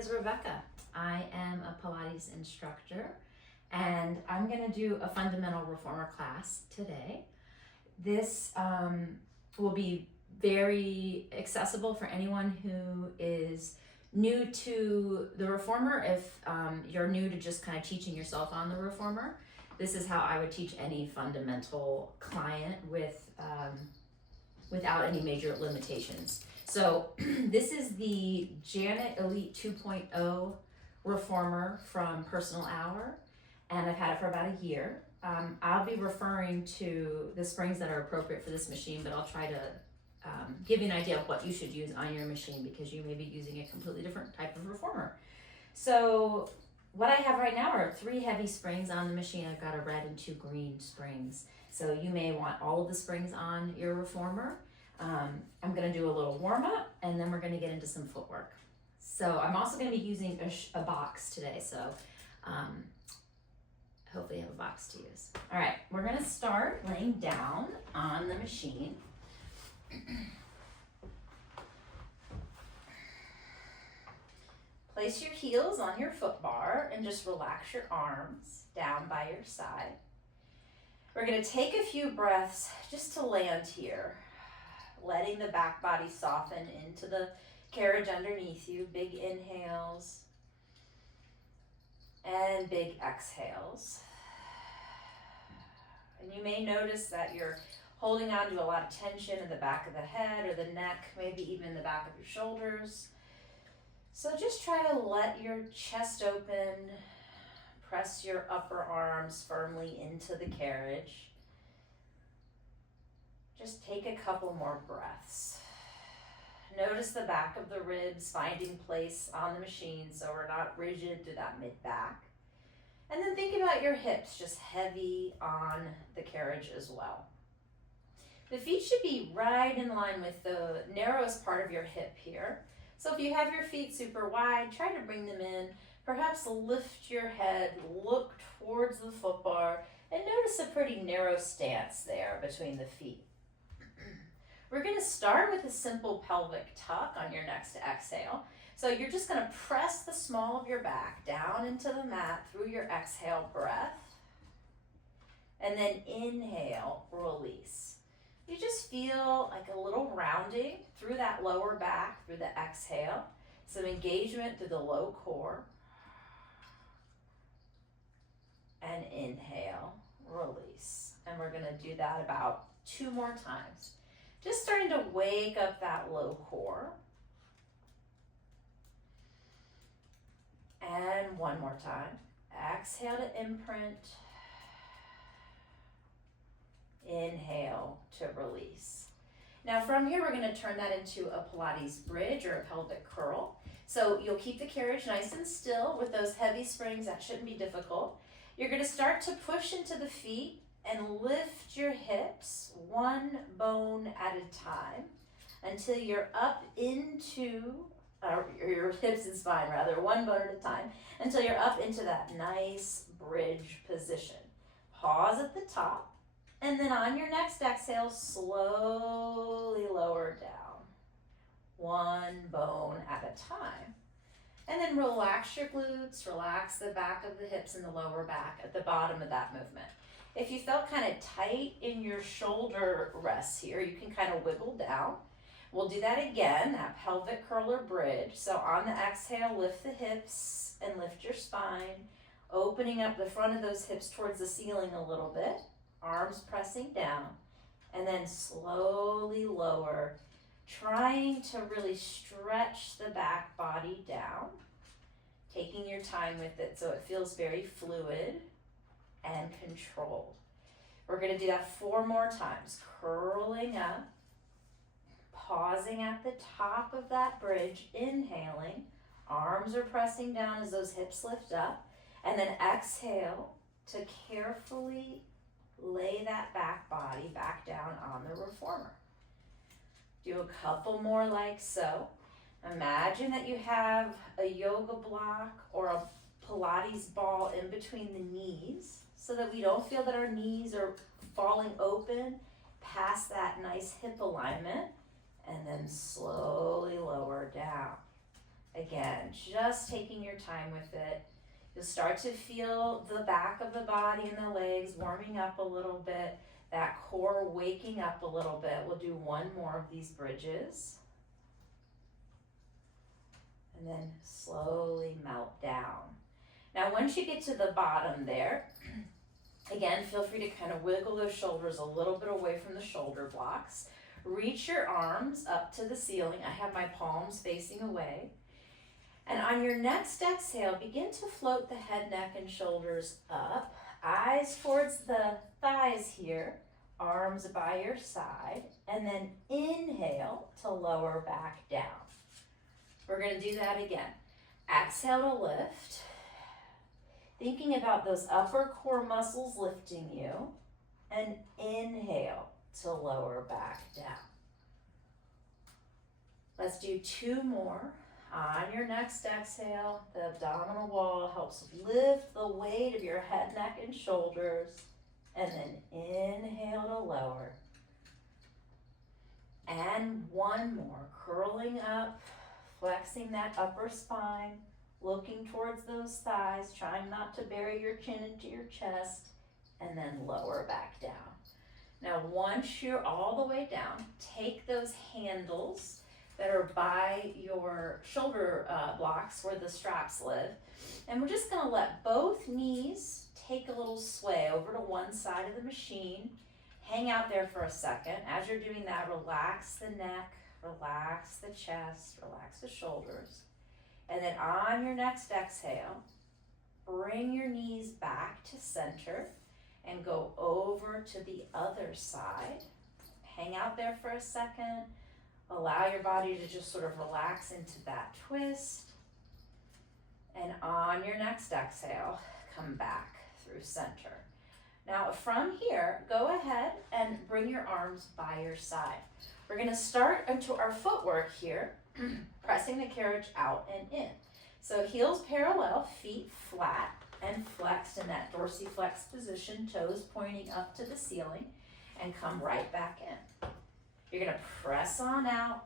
is Rebecca. I am a Pilates instructor and I'm going to do a fundamental reformer class today. This will be very accessible for anyone who is new to the reformer. If you're new to just kind of teaching yourself on the reformer, this is how I would teach any fundamental client without any major limitations. So this is the Janet Elite 2.0 reformer from Personal Hour, and I've had it for about a year. I'll be referring to the springs that are appropriate for this machine, but I'll try to give you an idea of what you should use on your machine because you may be using a completely different type of reformer. So what I have right now are 3 heavy springs on the machine. I've got a red and 2 green springs. So you may want all of the springs on your reformer. I'm going to do a little warm up and then we're going to get into some footwork. So I'm also going to be using a box today. So hopefully you have a box to use. All right, we're going to start laying down on the machine. Place your heels on your foot bar and just relax your arms down by your side. We're going to take a few breaths just to land here, letting the back body soften into the carriage underneath you. Big inhales and big exhales. And you may notice that you're holding on to a lot of tension in the back of the head or the neck, maybe even the back of your shoulders. So just try to let your chest open, press your upper arms firmly into the carriage. Just take a couple more breaths. Notice the back of the ribs finding place on the machine so we're not rigid to that mid-back. And then think about your hips just heavy on the carriage as well. The feet should be right in line with the narrowest part of your hip here. So if you have your feet super wide, try to bring them in. Perhaps lift your head, look towards the foot bar, and notice a pretty narrow stance there between the feet. We're going to start with a simple pelvic tuck on your next exhale. So you're just going to press the small of your back down into the mat through your exhale breath. And then inhale, release. You just feel like a little rounding through that lower back, through the exhale. Some engagement through the low core. And inhale, release. And we're going to do that about 2 more times. Just starting to wake up that low core. And 1 more time. Exhale to imprint. Inhale to release. Now from here, we're going to turn that into a Pilates bridge or a pelvic curl. So you'll keep the carriage nice and still with those heavy springs. That shouldn't be difficult. You're going to start to push into the feet and lift your hips 1 bone at a time until you're up into, your hips and spine rather, 1 bone at a time, until you're up into that nice bridge position. Pause at the top. And then on your next exhale, slowly lower down, 1 bone at a time. And then relax your glutes, relax the back of the hips and the lower back at the bottom of that movement. If you felt kind of tight in your shoulder rests here, you can kind of wiggle down. We'll do that again, that pelvic curl or bridge. So on the exhale, lift the hips and lift your spine, opening up the front of those hips towards the ceiling a little bit. Arms pressing down, and then slowly lower, trying to really stretch the back body down, taking your time with it so it feels very fluid and controlled. We're going to do that 4 more times, curling up, pausing at the top of that bridge, inhaling, arms are pressing down as those hips lift up, and then exhale to carefully lay that back body back down on the reformer. Do a couple more like so. Imagine that you have a yoga block or a Pilates ball in between the knees so that we don't feel that our knees are falling open past that nice hip alignment, and then slowly lower down. Again, just taking your time with it. You'll start to feel the back of the body and the legs warming up a little bit, that core waking up a little bit. We'll do one more of these bridges. And then slowly melt down. Now, once you get to the bottom there, again, feel free to kind of wiggle those shoulders a little bit away from the shoulder blocks. Reach your arms up to the ceiling. I have my palms facing away. And on your next exhale, begin to float the head, neck, and shoulders up. Eyes towards the thighs here, arms by your side. And then inhale to lower back down. We're going to do that again. Exhale to lift. Thinking about those upper core muscles lifting you. And inhale to lower back down. Let's do two more. On your next exhale, the abdominal wall helps lift the weight of your head, neck, and shoulders. And then inhale to lower. And one more, curling up, flexing that upper spine, looking towards those thighs, trying not to bury your chin into your chest, and then lower back down. Now, once you're all the way down, take those handles that are by your shoulder blocks where the straps live, and we're just going to let both knees take a little sway over to one side of the machine. Hang out there for a second. As you're doing that, relax the neck, relax the chest, relax the shoulders. And then on your next exhale, bring your knees back to center and go over to the other side. Hang out there for a second. Allow your body to just sort of relax into that twist. And on your next exhale, come back through center. Now from here, go ahead and bring your arms by your side. We're going to start into our footwork here, pressing the carriage out and in. So heels parallel, feet flat and flexed in that dorsiflex position, toes pointing up to the ceiling, and come right back in. You're going to press on out,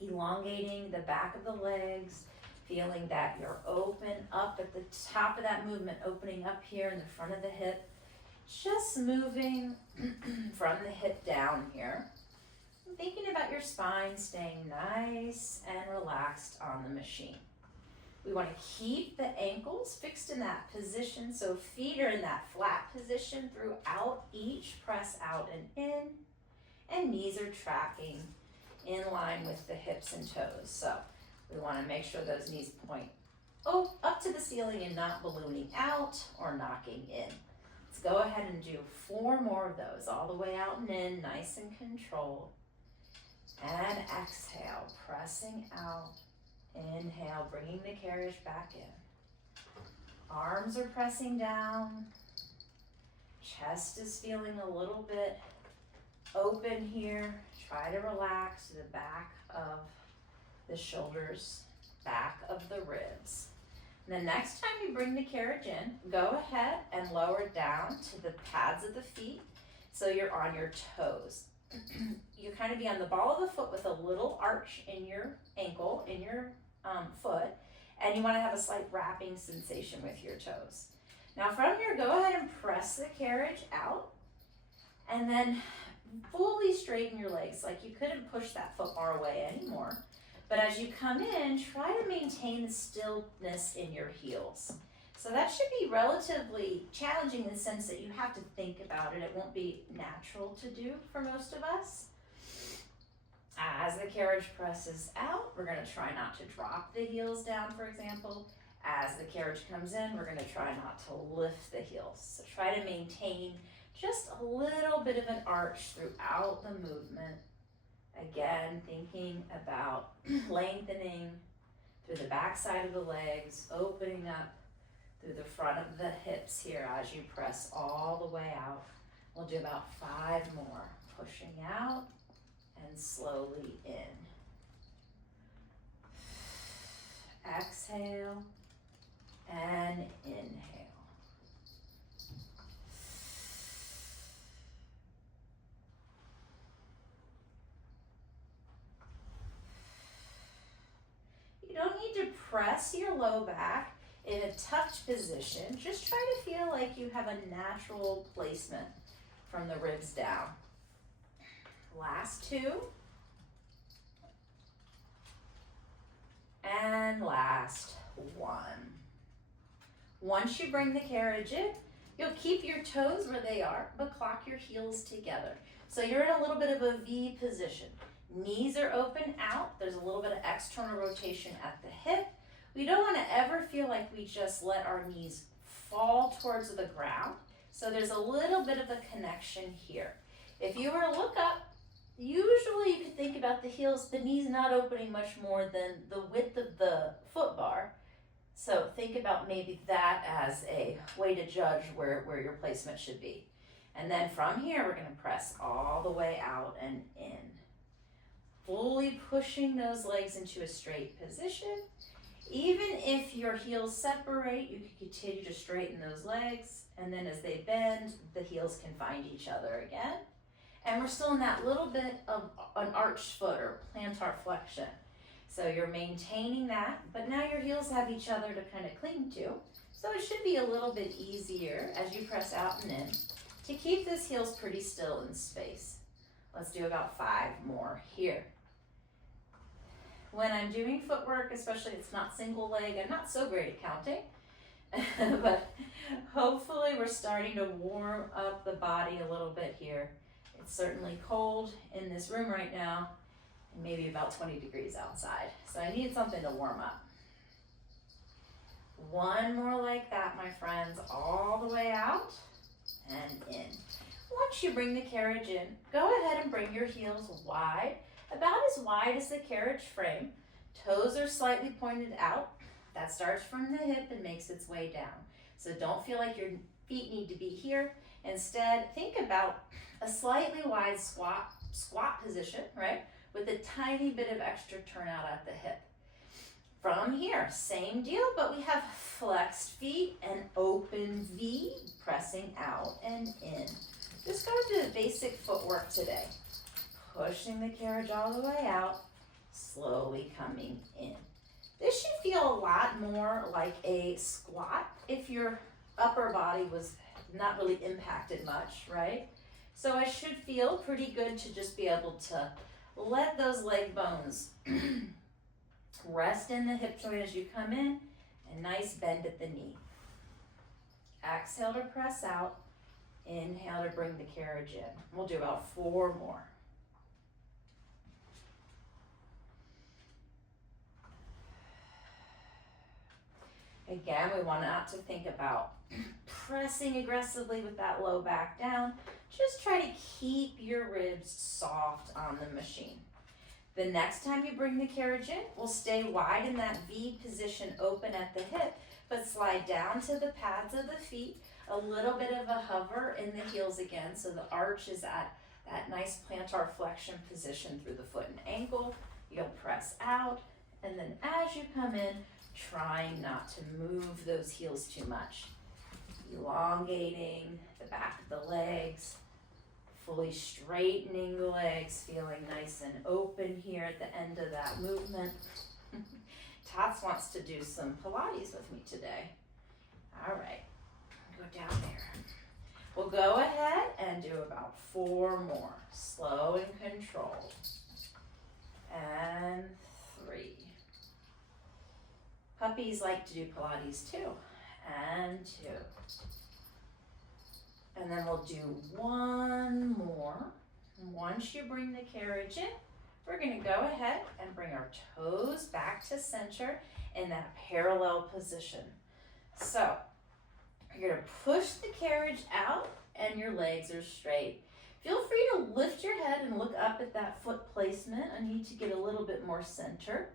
elongating the back of the legs, feeling that you're open up at the top of that movement, opening up here in the front of the hip, just moving from the hip down here. Thinking about your spine staying nice and relaxed on the machine. We want to keep the ankles fixed in that position, so feet are in that flat position throughout each press out and in. And knees are tracking in line with the hips and toes. So we want to make sure those knees point up to the ceiling and not ballooning out or knocking in. Let's go ahead and do 4 more of those, all the way out and in, nice and controlled. And exhale, pressing out. Inhale, bringing the carriage back in. Arms are pressing down. Chest is feeling a little bit open here. Try to relax the back of the shoulders, back of the ribs. And the next time you bring the carriage in, go ahead and lower down to the pads of the feet so you're on your toes. You kind of be on the ball of the foot with a little arch in your ankle, in your foot, and you want to have a slight wrapping sensation with your toes. Now from here, go ahead and press the carriage out, and then fully straighten your legs, like you couldn't push that foot bar away anymore. But as you come in, try to maintain the stillness in your heels. So that should be relatively challenging in the sense that you have to think about it. It won't be natural to do for most of us. As the carriage presses out, we're going to try not to drop the heels down, for example. As the carriage comes in, we're going to try not to lift the heels. So try to maintain just a little bit of an arch throughout the movement. Again, thinking about lengthening through the back side of the legs, opening up through the front of the hips here as you press all the way out. We'll do about 5 more. Pushing out and slowly in. Exhale and inhale. You don't need to press your low back in a tucked position. Just try to feel like you have a natural placement from the ribs down. Last two. And last one. Once you bring the carriage in, you'll keep your toes where they are, but clock your heels together. So you're in a little bit of a V position. Knees are open out. There's a little bit of external rotation at the hip. We don't want to ever feel like we just let our knees fall towards the ground. So there's a little bit of a connection here. If you were to look up, usually you could think about the heels, the knees not opening much more than the width of the foot bar. So think about maybe that as a way to judge where your placement should be. And then from here, we're going to press all the way out and in. Fully pushing those legs into a straight position. Even if your heels separate, you can continue to straighten those legs. And then as they bend, the heels can find each other again. And we're still in that little bit of an arched foot or plantar flexion. So you're maintaining that, but now your heels have each other to kind of cling to. So it should be a little bit easier as you press out and in to keep those heels pretty still in space. Let's do about 5 more here. When I'm doing footwork, especially if it's not single leg, I'm not so great at counting, but hopefully we're starting to warm up the body a little bit here. It's certainly cold in this room right now, and maybe about 20 degrees outside. So I need something to warm up. One more like that, my friends, all the way out and in. Once you bring the carriage in, go ahead and bring your heels wide, about as wide as the carriage frame. Toes are slightly pointed out. That starts from the hip and makes its way down. So don't feel like your feet need to be here. Instead, think about a slightly wide squat position, right? With a tiny bit of extra turnout at the hip. From here, same deal, but we have flexed feet and open V, pressing out and in. Just go through the basic footwork today. Pushing the carriage all the way out, slowly coming in. This should feel a lot more like a squat if your upper body was not really impacted much, right? So it should feel pretty good to just be able to let those leg bones rest in the hip joint as you come in, and nice bend at the knee. Exhale to press out, inhale to bring the carriage in. We'll do about 4 more. Again, we want not to think about pressing aggressively with that low back down. Just try to keep your ribs soft on the machine. The next time you bring the carriage in, we'll stay wide in that V position, open at the hip, but slide down to the pads of the feet, a little bit of a hover in the heels again, so the arch is at that nice plantar flexion position through the foot and ankle. You'll press out, and then as you come in, trying not to move those heels too much. Elongating the back of the legs, fully straightening the legs, feeling nice and open here at the end of that movement. Tots wants to do some Pilates with me today. All right, go down there. We'll go ahead and do about 4 more. Slow and controlled. And 3. Puppies like to do Pilates too. And 2. And then we'll do 1 more. Once you bring the carriage in, we're going to go ahead and bring our toes back to center in that parallel position. So you're going to push the carriage out and your legs are straight. Feel free to lift your head and look up at that foot placement. I need to get a little bit more center.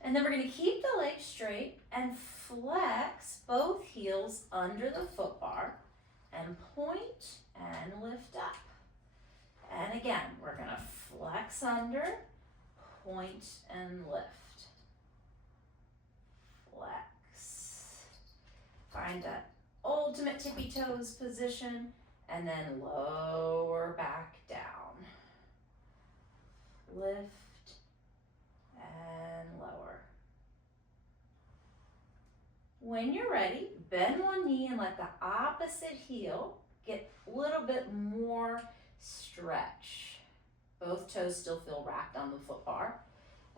And then we're going to keep the legs straight and flex both heels under the foot bar and point and lift up. And again, we're going to flex under, point and lift. Flex. Find that ultimate tippy toes position and then lower back down. Lift and lower. When you're ready, bend one knee and let the opposite heel get a little bit more stretch. Both toes still feel wrapped on the foot bar.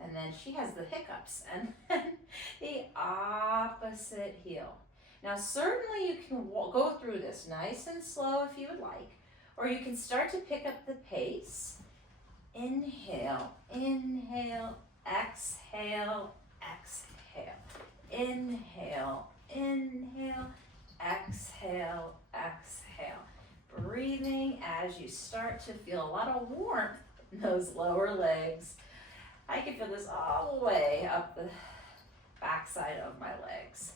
And then she has the hiccups, and then the opposite heel. Now certainly you can go through this nice and slow if you would like, or you can start to pick up the pace. Inhale, inhale, exhale, exhale. Inhale, inhale, exhale, exhale. Breathing as you start to feel a lot of warmth in those lower legs. I can feel this all the way up the backside of my legs.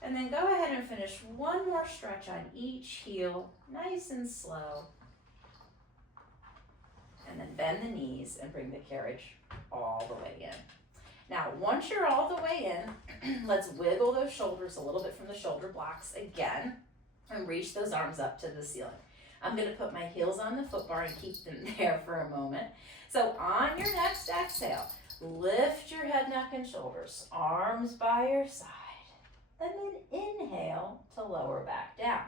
And then go ahead and finish one more stretch on each heel, nice and slow. And then bend the knees and bring the carriage all the way in. Now, once you're all the way in, let's wiggle those shoulders a little bit from the shoulder blocks again and reach those arms up to the ceiling. I'm going to put my heels on the foot bar and keep them there for a moment. So on your next exhale, lift your head, neck, and shoulders, arms by your side, and then inhale to lower back down.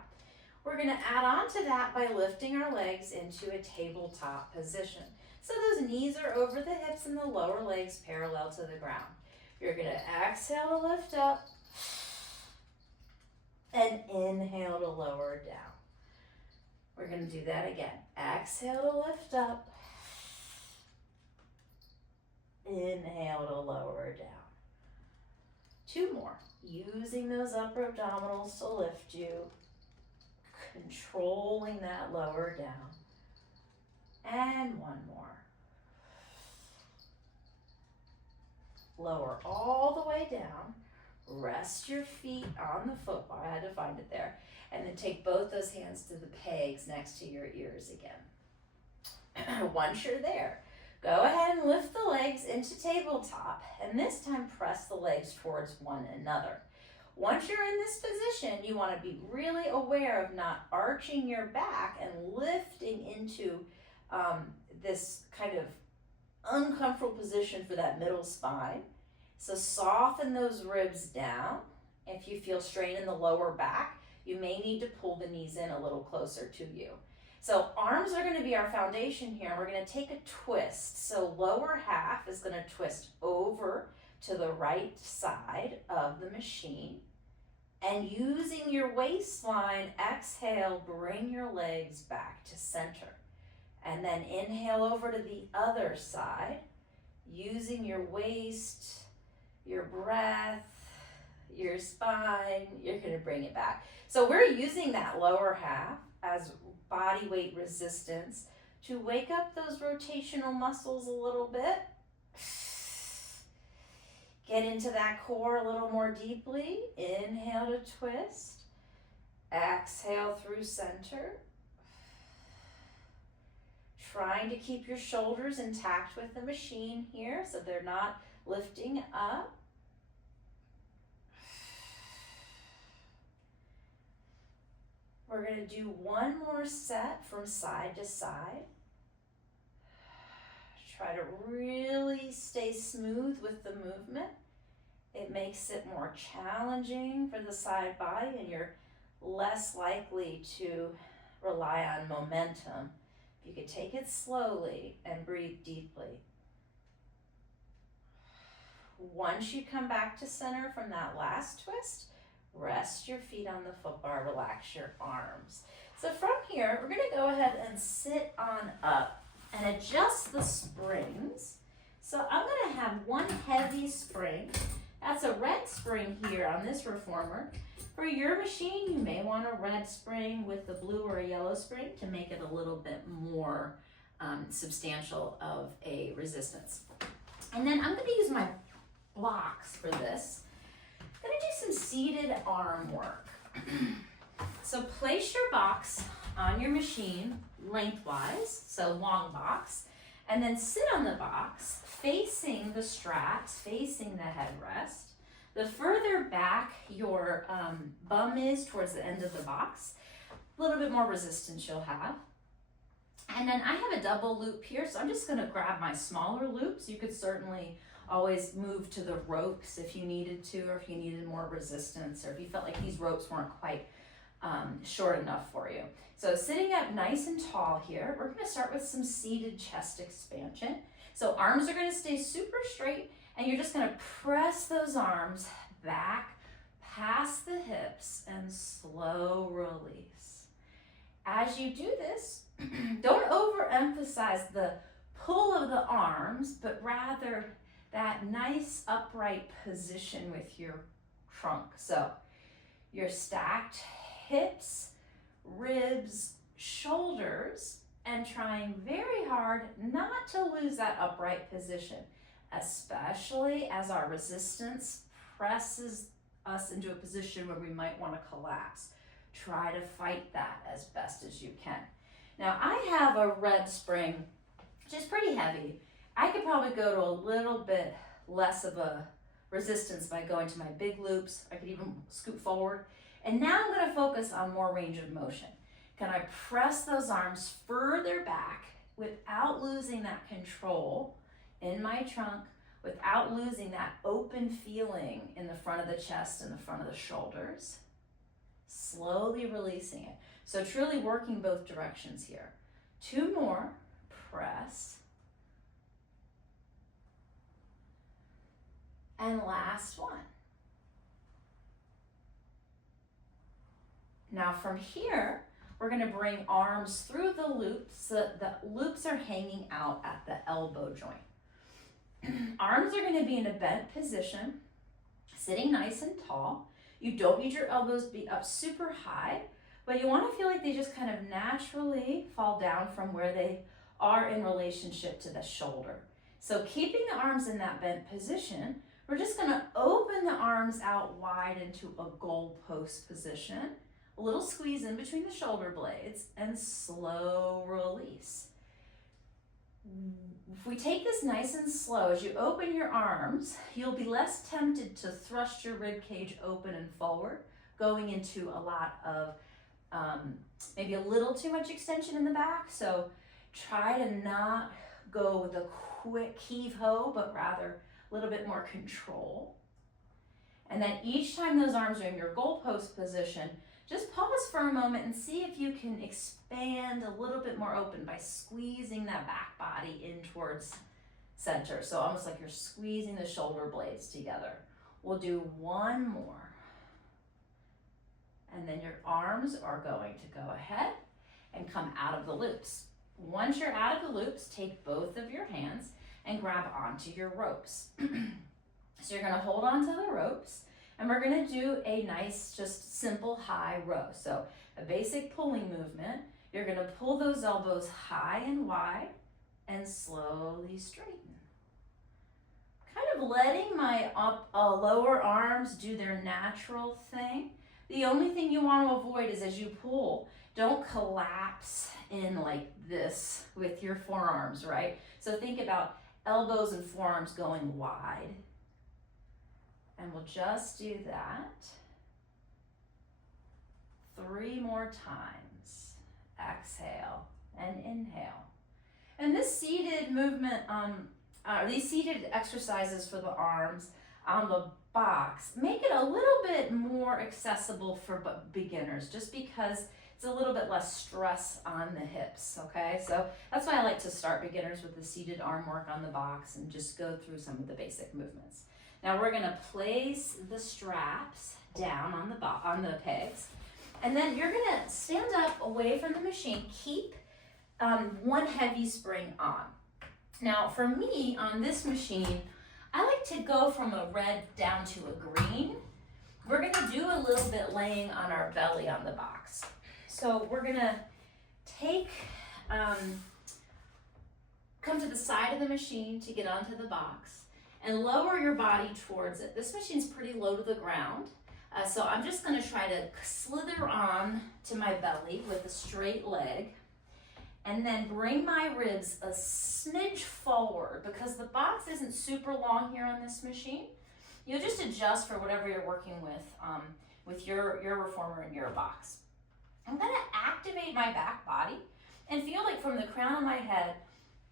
We're going to add on to that by lifting our legs into a tabletop position. So those knees are over the hips and the lower legs parallel to the ground. You're going to exhale to lift up and inhale to lower down. We're going to do that again. Exhale to lift up. Inhale to lower down. Two more. Using those upper abdominals to lift you. Controlling that lower down. And one more. Lower all the way down. Rest your feet on the foot bar. I had to find it there. And then take both those hands to the pegs next to your ears again. Once you're there, go ahead and lift the legs into tabletop. And this time press the legs towards one another. Once you're in this position, you want to be really aware of not arching your back and lifting into this kind of uncomfortable position for that middle spine. So soften those ribs down. If you feel strain in the lower back, you may need to pull the knees in a little closer to you. So arms are going to be our foundation here. We're going to take a twist. So lower half is going to twist over to the right side of the machine. And using your waistline, exhale, bring your legs back to center. And then inhale over to the other side. Using your waist, your breath, your spine, you're going to bring it back. So we're using that lower half as body weight resistance to wake up those rotational muscles a little bit. Get into that core a little more deeply. Inhale to twist. Exhale through center. Trying to keep your shoulders intact with the machine here so they're not lifting up. We're going to do one more set from side to side. Try to really stay smooth with the movement. It makes it more challenging for the side body and you're less likely to rely on momentum. You could take it slowly and breathe deeply. Once you come back to center from that last twist, rest your feet on the foot bar, relax your arms. So from here, we're going to go ahead and sit on up and adjust the springs. So I'm going to have one heavy spring. That's a red spring here on this reformer. For your machine, you may want a red spring with the blue or a yellow spring to make it a little bit more substantial of a resistance. And then I'm going to use my blocks for this. I'm going to do some seated arm work. So place your box on your machine lengthwise, so long box, and then sit on the box facing the straps, facing the headrest. The further back your bum is towards the end of the box, a little bit more resistance you'll have. And then I have a double loop here, so I'm just gonna grab my smaller loops. You could certainly always move to the ropes if you needed to, or if you needed more resistance, or if you felt like these ropes weren't quite short enough for you. So sitting up nice and tall here, we're gonna start with some seated chest expansion. So arms are gonna stay super straight, and you're just gonna press those arms back past the hips and slow release. As you do this, don't overemphasize the pull of the arms, but rather that nice upright position with your trunk. So your stacked hips, ribs, shoulders, and trying very hard not to lose that upright position, especially as our resistance presses us into a position where we might want to collapse. Try to fight that as best as you can. Now I have a red spring, which is pretty heavy. I could probably go to a little bit less of a resistance by going to my big loops. I could even scoot forward. And now I'm going to focus on more range of motion. Can I press those arms further back without losing that control in my trunk, without losing that open feeling in the front of the chest and the front of the shoulders? Slowly releasing it. So truly working both directions here. 2 more, press. And last one. Now from here, we're gonna bring arms through the loops so that the loops are hanging out at the elbow joint. Arms are gonna be in a bent position, sitting nice and tall. You don't need your elbows to be up super high, but you wanna feel like they just kind of naturally fall down from where they are in relationship to the shoulder. So keeping the arms in that bent position, we're just gonna open the arms out wide into a goalpost position, a little squeeze in between the shoulder blades, and slow release. If we take this nice and slow, as you open your arms, you'll be less tempted to thrust your rib cage open and forward, going into a lot of maybe a little too much extension in the back. So try to not go with a quick heave-ho, but rather a little bit more control. And then each time those arms are in your goalpost position, just pause for a moment and see if you can expand a little bit more open by squeezing that back body in towards center. So almost like you're squeezing the shoulder blades together. We'll do 1 more. And then your arms are going to go ahead and come out of the loops. Once you're out of the loops, take both of your hands and grab onto your ropes. So you're gonna hold onto the ropes, and we're gonna do a nice, just simple high row. So a basic pulling movement. You're gonna pull those elbows high and wide and slowly straighten. Kind of letting my lower arms do their natural thing. The only thing you want to avoid is as you pull, don't collapse in like this with your forearms, right? So think about elbows and forearms going wide. And we'll just do that 3 more times. Exhale and inhale. And this seated movement, these seated exercises for the arms on the box make it a little bit more accessible for beginners, just because it's a little bit less stress on the hips, okay? So that's why I like to start beginners with the seated arm work on the box and just go through some of the basic movements. Now we're gonna place the straps down on the pegs, and then you're gonna stand up away from the machine. Keep 1 heavy spring on. Now for me, on this machine, I like to go from a red down to a green. We're gonna do a little bit laying on our belly on the box. So we're gonna take, come to the side of the machine to get onto the box and lower your body towards it. This machine's pretty low to the ground. So I'm just gonna try to slither on to my belly with a straight leg, and then bring my ribs a smidge forward. Because the box isn't super long here on this machine, you'll just adjust for whatever you're working with your reformer and your box. I'm gonna activate my back body And feel like from the crown of my head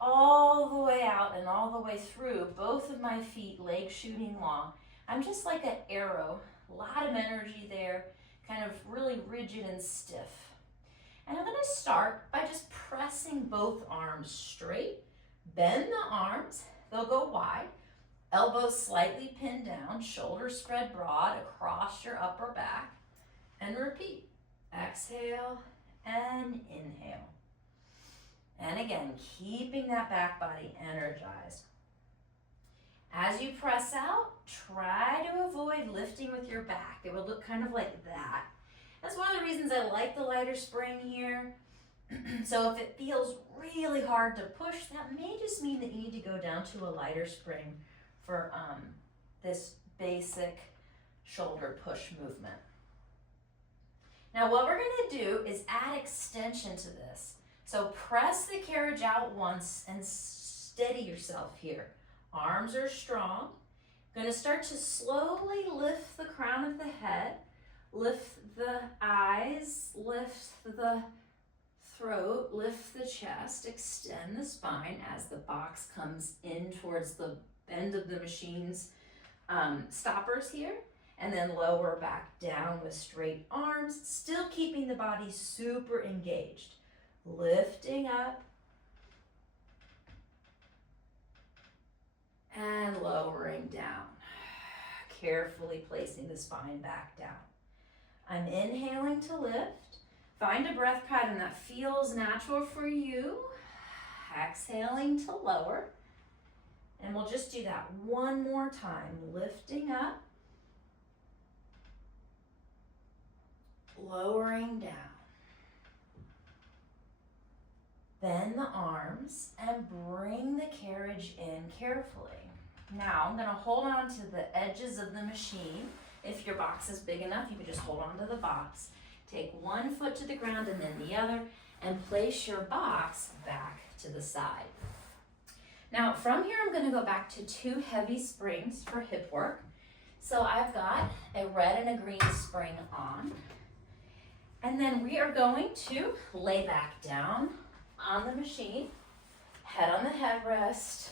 all the way out and all the way through, both of my feet, legs shooting long. I'm just like an arrow, a lot of energy there, kind of really rigid and stiff. And I'm gonna start by just pressing both arms straight. Bend the arms, they'll go wide. Elbows slightly pinned down, shoulders spread broad across your upper back. And repeat. Exhale and inhale. And again, keeping that back body energized. As you press out, try to avoid lifting with your back. It will look kind of like that. That's one of the reasons I like the lighter spring here. So if it feels really hard to push, that may just mean that you need to go down to a lighter spring for this basic shoulder push movement. Now what we're gonna do is add extension to this. So press the carriage out once and steady yourself here. Arms are strong. Gonna start to slowly lift the crown of the head, lift the eyes, lift the throat, lift the chest, extend the spine as the box comes in towards the end of the machine's stoppers here, and then lower back down with straight arms, still keeping the body super engaged. Lifting up and lowering down, carefully placing the spine back down. I'm inhaling to lift. Find a breath pattern that feels natural for you. Exhaling to lower. And we'll just do that one more time. Lifting up, lowering down. Bend the arms and bring the carriage in carefully. Now I'm gonna hold on to the edges of the machine. If your box is big enough, you can just hold on to the box. Take one foot to the ground and then the other, and place your box back to the side. Now from here, I'm gonna go back to 2 heavy springs for hip work. So I've got a red and a green spring on. And then we are going to lay back down on the machine, head on the headrest,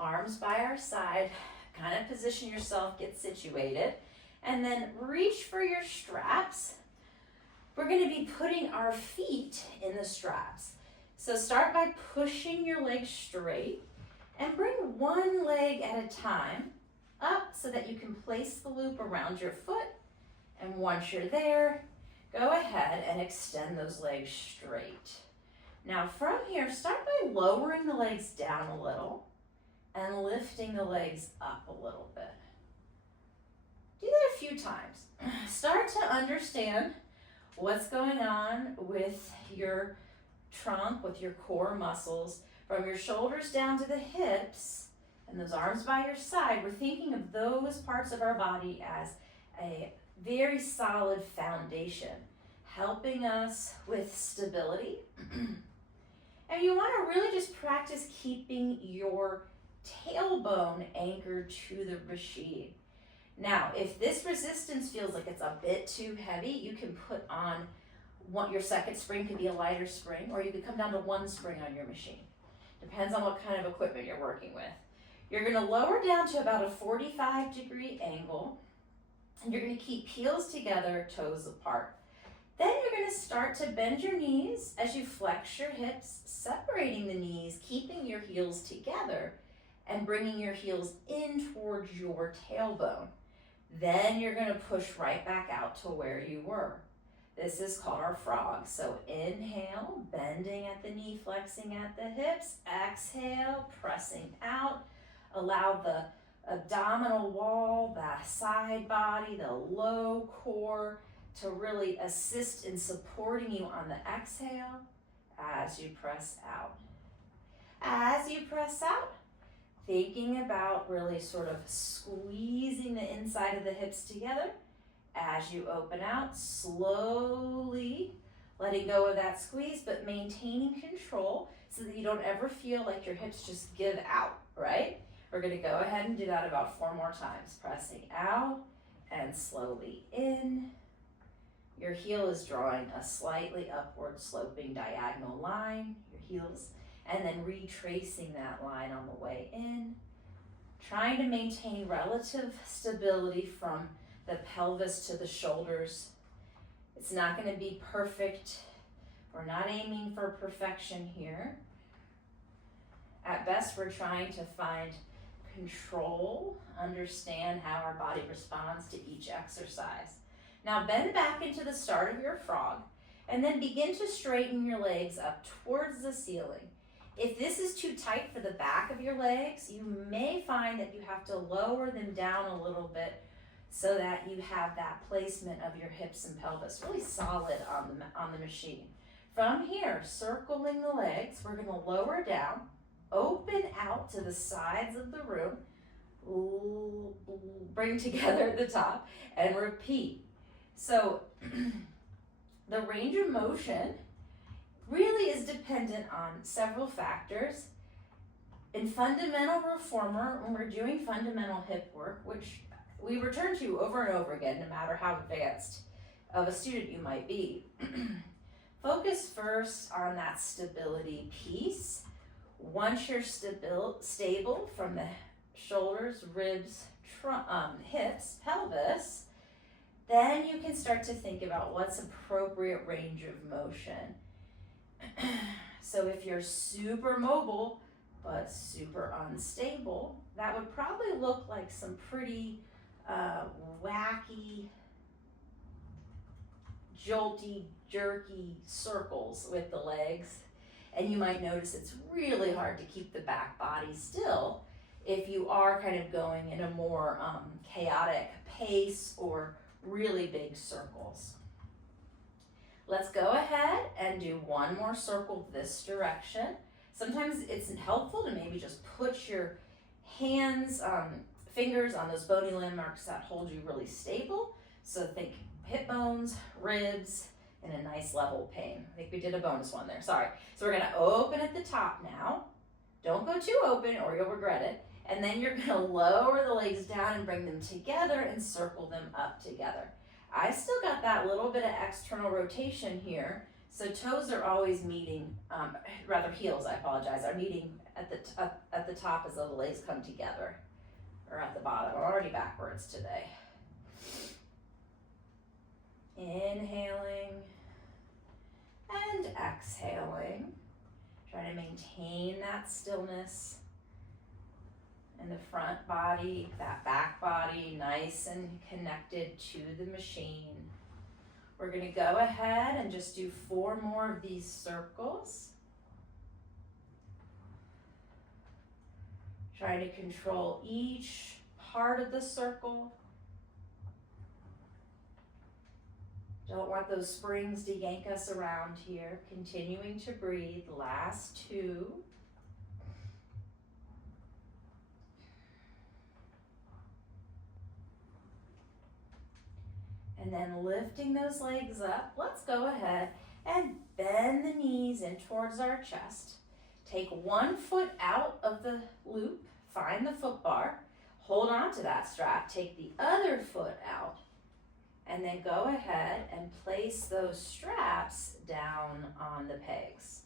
arms by our side, kind of position yourself, get situated, and then reach for your straps. We're going to be putting our feet in the straps. So start by pushing your legs straight and bring one leg at a time up so that you can place the loop around your foot. And once you're there, go ahead and extend those legs straight. Now from here, start by lowering the legs down a little and lifting the legs up a little bit. Do that a few times. Start to understand what's going on with your trunk, with your core muscles, from your shoulders down to the hips and those arms by your side. We're thinking of those parts of our body as a very solid foundation, helping us with stability. And you want to really just practice keeping your tailbone anchored to the machine. Now, if this resistance feels like it's a bit too heavy, you can put on your second spring, could be a lighter spring, or you could come down to 1 spring on your machine. Depends on what kind of equipment you're working with. You're going to lower down to about a 45-degree angle, and you're going to keep heels together, toes apart. Then you're going to start to bend your knees as you flex your hips, separating the knees, keeping your heels together, and bringing your heels in towards your tailbone. Then you're going to push right back out to where you were. This is called our frog. So inhale, bending at the knee, flexing at the hips. Exhale, pressing out. Allow the abdominal wall, the side body, the low core to really assist in supporting you on the exhale as you press out. As you press out, thinking about really sort of squeezing the inside of the hips together. As you open out, slowly letting go of that squeeze, but maintaining control so that you don't ever feel like your hips just give out, right? We're gonna go ahead and do that about 4 more times. Pressing out and slowly in Your heel is drawing a slightly upward sloping diagonal line, your heels, and then retracing that line on the way in, trying to maintain relative stability from the pelvis to the shoulders. It's not going to be perfect. We're not aiming for perfection here. At best, we're trying to find control, understand how our body responds to each exercise. Now bend back into the start of your frog, and then begin to straighten your legs up towards the ceiling. If this is too tight for the back of your legs, you may find that you have to lower them down a little bit so that you have that placement of your hips and pelvis really solid on the machine. From here, circling the legs, we're going to lower down, open out to the sides of the room, bring together the top, and repeat. So the range of motion really is dependent on several factors. In fundamental reformer, when we're doing fundamental hip work, which we return to over and over again, no matter how advanced of a student you might be, focus first on that stability piece. Once you're stable from the shoulders, ribs, hips, pelvis, then you can start to think about what's appropriate range of motion. So if you're super mobile but super unstable, that would probably look like some pretty wacky, jolty, jerky circles with the legs. And you might notice it's really hard to keep the back body still if you are kind of going in a more chaotic pace or really big circles. Let's go ahead and do one more circle this direction. Sometimes it's helpful to maybe just put your hands, fingers on those bony landmarks that hold you really stable. So think hip bones, ribs, and a nice level plane. I think we did a bonus one there, sorry. So we're gonna open at the top now. Don't go too open or you'll regret it. And then you're gonna lower the legs down and bring them together and circle them up together. I still got that little bit of external rotation here. So toes are always meeting, rather heels, I apologize, are meeting at the top as the legs come together, or at the bottom. I'm already backwards today. Inhaling and exhaling. Try to maintain that stillness in the front body, that back body, nice and connected to the machine. We're gonna go ahead and just do 4 more of these circles. Try to control each part of the circle. Don't want those springs to yank us around here. Continuing to breathe. Last 2. And then lifting those legs up, let's go ahead and bend the knees in towards our chest. Take one foot out of the loop, find the foot bar, hold on to that strap, take the other foot out, and then go ahead and place those straps down on the pegs.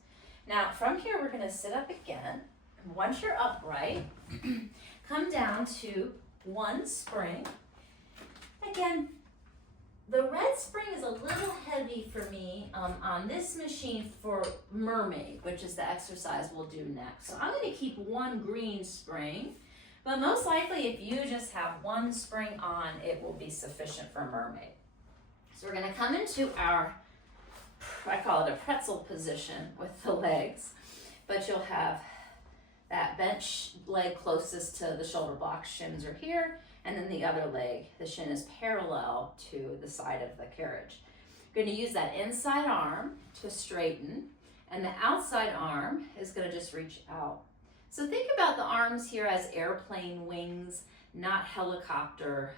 Now from here, we're gonna sit up again. Once you're upright, come down to one spring. Again, the red spring is a little heavy for me on this machine for mermaid, which is the exercise we'll do next. So I'm gonna keep one green spring, but most likely if you just have one spring on, it will be sufficient for mermaid. So we're gonna come into our, I call it a pretzel position with the legs, but you'll have that bench leg closest to the shoulder block, shins are here, and then the other leg, the shin is parallel to the side of the carriage. You're gonna use that inside arm to straighten, and the outside arm is gonna just reach out. So think about the arms here as airplane wings, not helicopter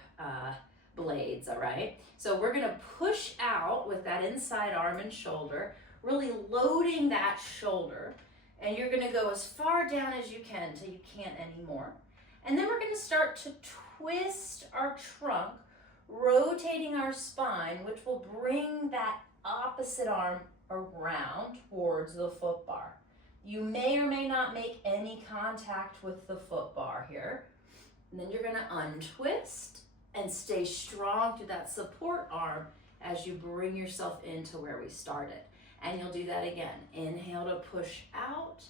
blades, all right? So we're gonna push out with that inside arm and shoulder, really loading that shoulder, and you're gonna go as far down as you can until you can't anymore. And then we're gonna start to twist our trunk, rotating our spine, which will bring that opposite arm around towards the foot bar. You may or may not make any contact with the foot bar here. And then you're gonna untwist and stay strong through that support arm as you bring yourself into where we started. And you'll do that again. Inhale to push out.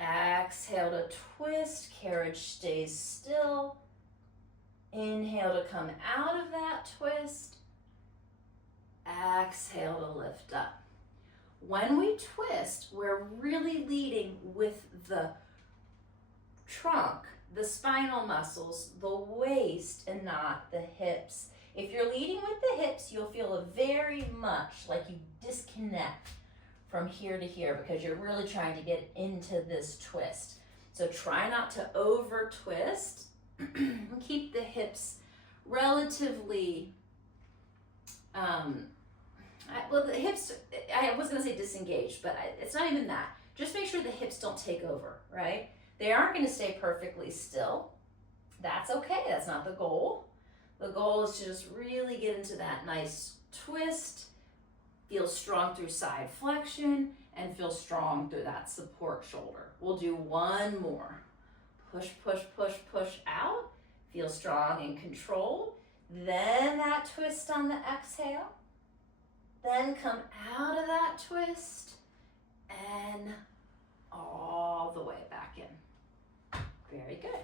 Exhale to twist. Carriage stays still. Inhale to come out of that twist. Exhale to lift up. When we twist, we're really leading with the trunk, the spinal muscles, the waist, and not the hips. If you're leading with the hips, you'll feel very much like you disconnect from here to here because you're really trying to get into this twist. So try not to over twist. Keep the hips relatively, well, the hips, I was gonna say disengaged, but it's not even that. Just make sure the hips don't take over, right? They aren't gonna stay perfectly still. That's okay, that's not the goal. The goal is to just really get into that nice twist, feel strong through side flexion, and feel strong through that support shoulder. We'll do one more. Push, push, push, push out. Feel strong and controlled. Then that twist on the exhale. Then come out of that twist and all the way back in. Very good.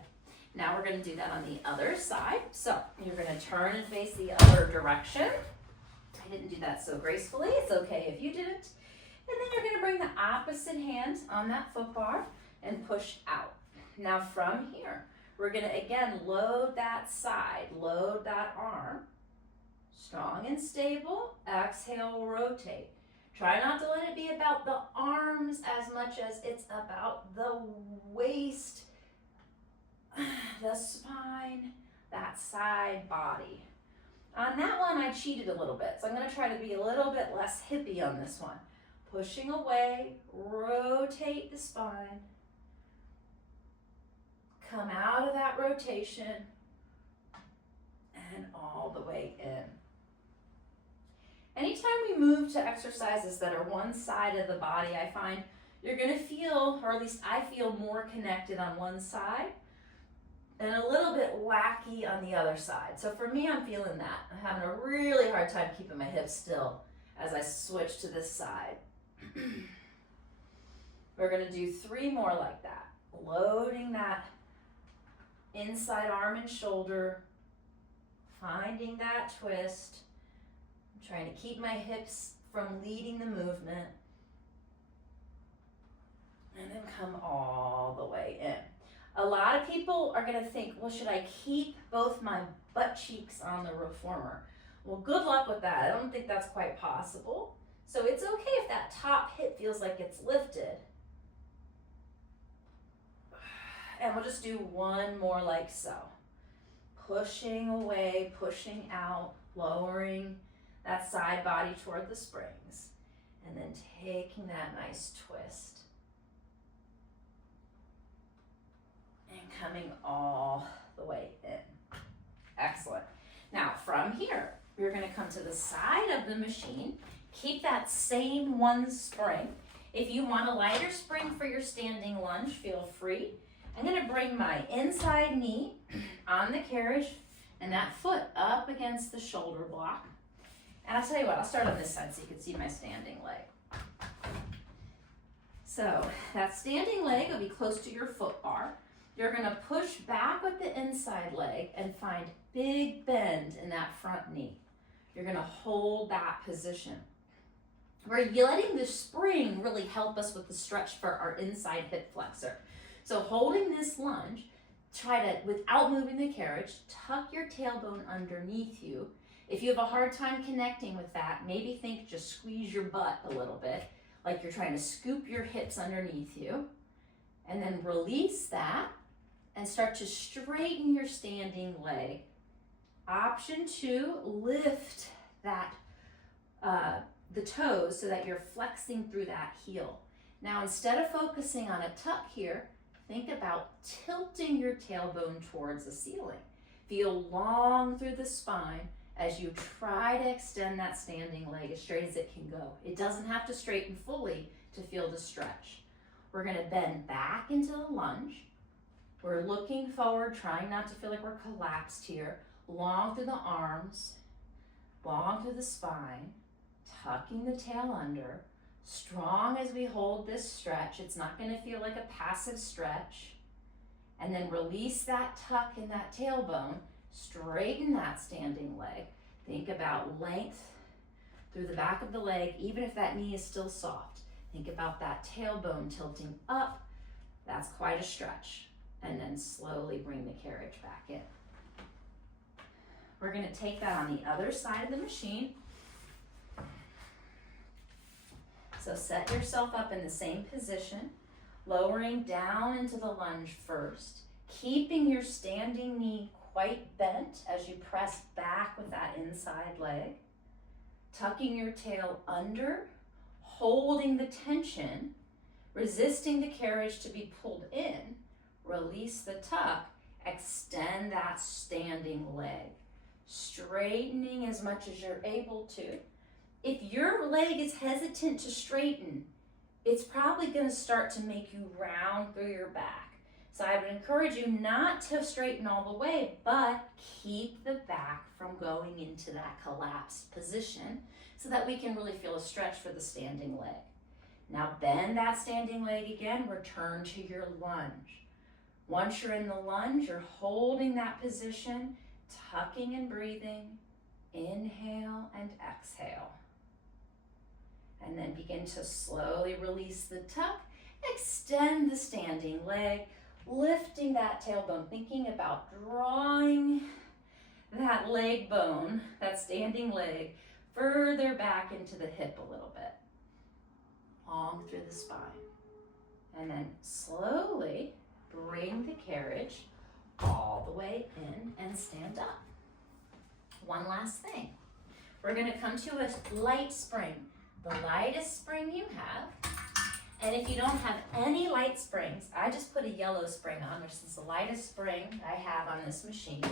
Now we're going to do that on the other side. So you're going to turn and face the other direction. I didn't do that so gracefully. It's okay if you didn't. And then you're going to bring the opposite hand on that foot bar and push out. Now from here, we're going to again load that side, load that arm. Strong and stable. Exhale, rotate. Try not to let it be about the arms as much as it's about the waist, the spine, that side body. On that one, I cheated a little bit, so I'm going to try to be a little bit less hippie on this one. Pushing away, rotate the spine. Come out of that rotation and all the way in. Anytime we move to exercises that are one side of the body, I find you're going to feel, or at least I feel, more connected on one side and a little bit wacky on the other side. So for me, I'm feeling that. I'm having a really hard time keeping my hips still as I switch to this side. We're going to do 3 more like that. Loading that inside arm and shoulder, finding that twist. I'm trying to keep my hips from leading the movement. And then come all the way in. A lot of people are going to think, well, should I keep both my butt cheeks on the reformer? Well, good luck with that. I don't think that's quite possible. So it's okay if that top hip feels like it's lifted. And we'll just do one more like so. Pushing away, pushing out, lowering that side body toward the springs. And then taking that nice twist. And coming all the way in. Excellent. Now from here, we're going to come to the side of the machine. Keep that same one spring. If you want a lighter spring for your standing lunge, feel free. I'm going to bring my inside knee on the carriage and that foot up against the shoulder block. And I'll tell you what, I'll start on this side so you can see my standing leg. So that standing leg will be close to your foot bar. You're going to push back with the inside leg and find big bend in that front knee. You're going to hold that position. We're letting the spring really help us with the stretch for our inside hip flexor. So holding this lunge, try to, without moving the carriage, tuck your tailbone underneath you. If you have a hard time connecting with that, maybe think just squeeze your butt a little bit, like you're trying to scoop your hips underneath you. And then release that and start to straighten your standing leg. Option 2, lift that the toes so that you're flexing through that heel. Now instead of focusing on a tuck here, think about tilting your tailbone towards the ceiling. Feel long through the spine as you try to extend that standing leg as straight as it can go. It doesn't have to straighten fully to feel the stretch. We're gonna bend back into the lunge. We're looking forward, trying not to feel like we're collapsed here. Long through the arms, long through the spine, tucking the tail under. Strong as we hold this stretch. It's not gonna feel like a passive stretch. And then release that tuck in that tailbone. Straighten that standing leg. Think about length through the back of the leg, even if that knee is still soft. Think about that tailbone tilting up. That's quite a stretch. And then slowly bring the carriage back in. We're gonna take that on the other side of the machine. So set yourself up in the same position, lowering down into the lunge first, keeping your standing knee quite bent as you press back with that inside leg, tucking your tail under, holding the tension, resisting the carriage to be pulled in, release the tuck, extend that standing leg, straightening as much as you're able to. If your leg is hesitant to straighten, it's probably going to start to make you round through your back. So I would encourage you not to straighten all the way, but keep the back from going into that collapsed position so that we can really feel a stretch for the standing leg. Now bend that standing leg again, return to your lunge. Once you're in the lunge, you're holding that position, tucking and breathing. Inhale and exhale. And then begin to slowly release the tuck, extend the standing leg, lifting that tailbone, thinking about drawing that leg bone, that standing leg, further back into the hip a little bit, long through the spine. And then slowly bring the carriage all the way in and stand up. One last thing. We're gonna come to a light spring, the lightest spring you have. And if you don't have any light springs, I just put a yellow spring on, which is the lightest spring I have on this machine.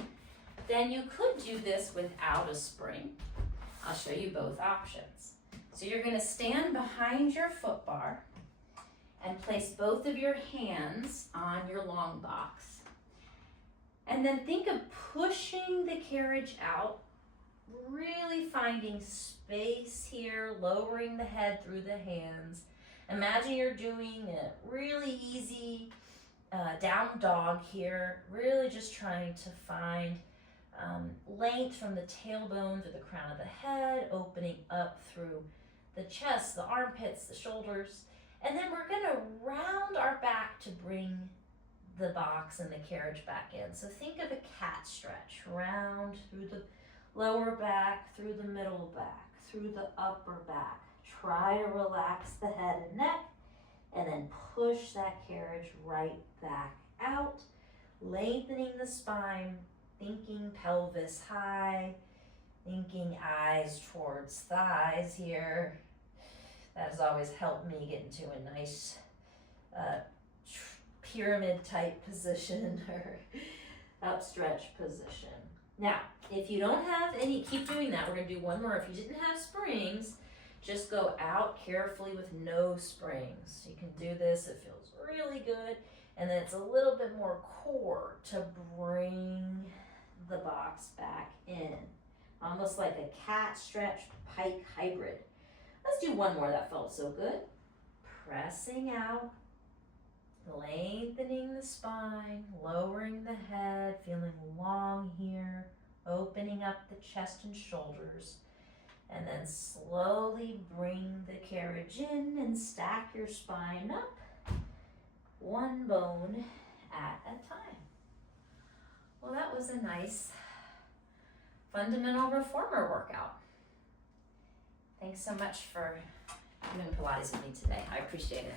Then you could do this without a spring. I'll show you both options. So you're gonna stand behind your foot bar and place both of your hands on your long box. And then think of pushing the carriage out, really finding space here, lowering the head through the hands. Imagine you're doing a really easy down dog here, really just trying to find length from the tailbone to the crown of the head, opening up through the chest, the armpits, the shoulders. And then we're gonna round our back to bring the box and the carriage back in. So think of a cat stretch, round through the lower back, through the middle back, through the upper back. Try to relax the head and neck, and then push that carriage right back out, lengthening the spine, thinking pelvis high, thinking eyes towards thighs here. That has always helped me get into a nice pyramid type position or upstretch position. Now, if you don't have any, keep doing that. We're gonna do one more. If you didn't have springs, just go out carefully with no springs. You can do this, it feels really good. And then it's a little bit more core to bring the box back in. Almost like a cat stretch pike hybrid. Let's do one more, that felt so good. Pressing out, lengthening the spine, lowering the head, feeling long here, opening up the chest and shoulders. And then slowly bring the carriage in and stack your spine up, one bone at a time. Well, that was a nice fundamental reformer workout. Thanks so much for doing Pilates with me today. I appreciate it.